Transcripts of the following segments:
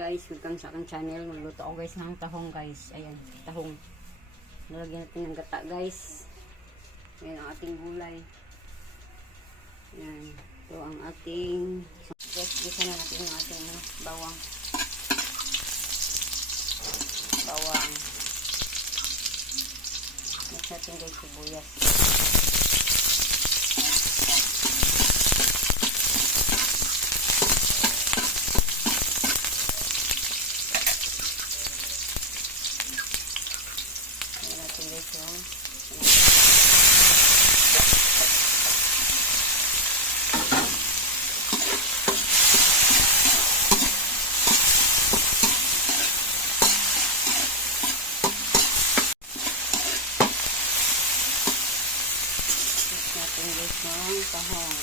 Guys, welcome sa aking channel. Magluto ako guys ng tahong guys. Ayan, tahong. Nalagyan natin ng gata guys. Ayan ang ating gulay. Ayan. Ito ang ating guys, gisa na natin yung ating bawang. Bawang. Next natin guys, sibuyas. Natin guys ng tahong.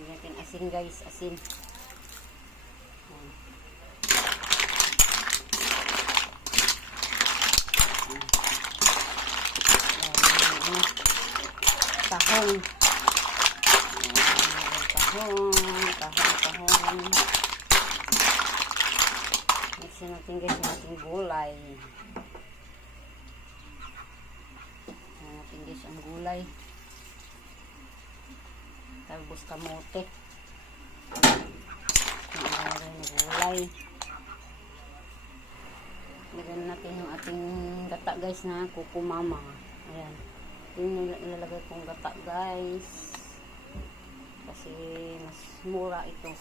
Natin asin guys, asin. Tahong. Tahong. Mix natin guys yung ating gulay. Natin guys ang gulay. Talbos kamote. Ang gulay. Lagyan natin yung ating gata guys na kukumama. Ayan. Ito yung ilalagay kong gata guys. Kasi mas mura ito. Ayan.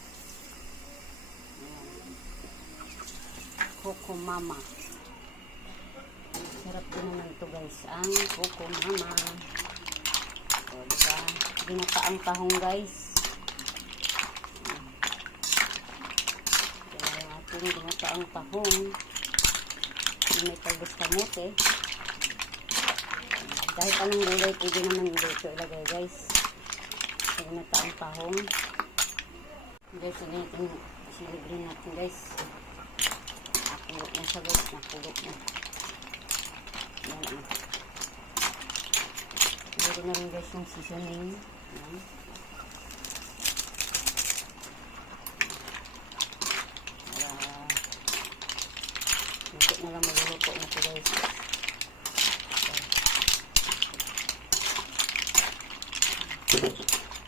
Kukumama. Sarap din naman ito guys. Ang kukumama. O diba? Ginataang tahong guys. Ito yung ating ginataang tahong. May talbos kamote. Kahit anong gulay, pwede naman dito ilagay guys. Ito na taong tahong. Guys, silibrin natin guys. Napulot na siya guys. Napulot na. Yan o. Pwede na rin guys yung seasoning. Yan. Luto na lang magluluto na ito guys.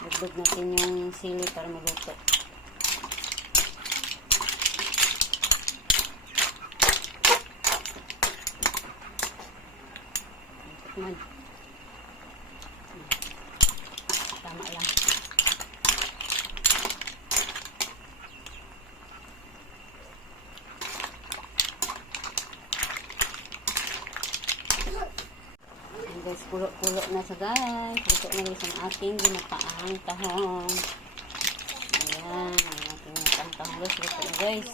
Dagdag natin yung sili para maluto. Tikman. Tama lang. Guys, pulo-pulo na siya guys. Luto na guys ang ating ginataang tahong. Ayan, ang ating ginataang tahong guys. Luto na guys.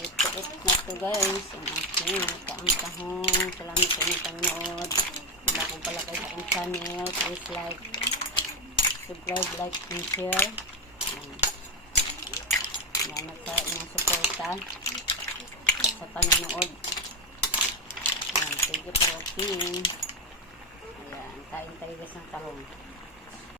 Luto na ito guys. Ang ating ginataang tahong. Salamat sa inyong panonood. Kung kung pala kayo sa aking channel, please like, subscribe, like, and share. Salamat sa inyong suporta sa panonood. Thank you for watching. Ayan, kain tayo guys ng tahong.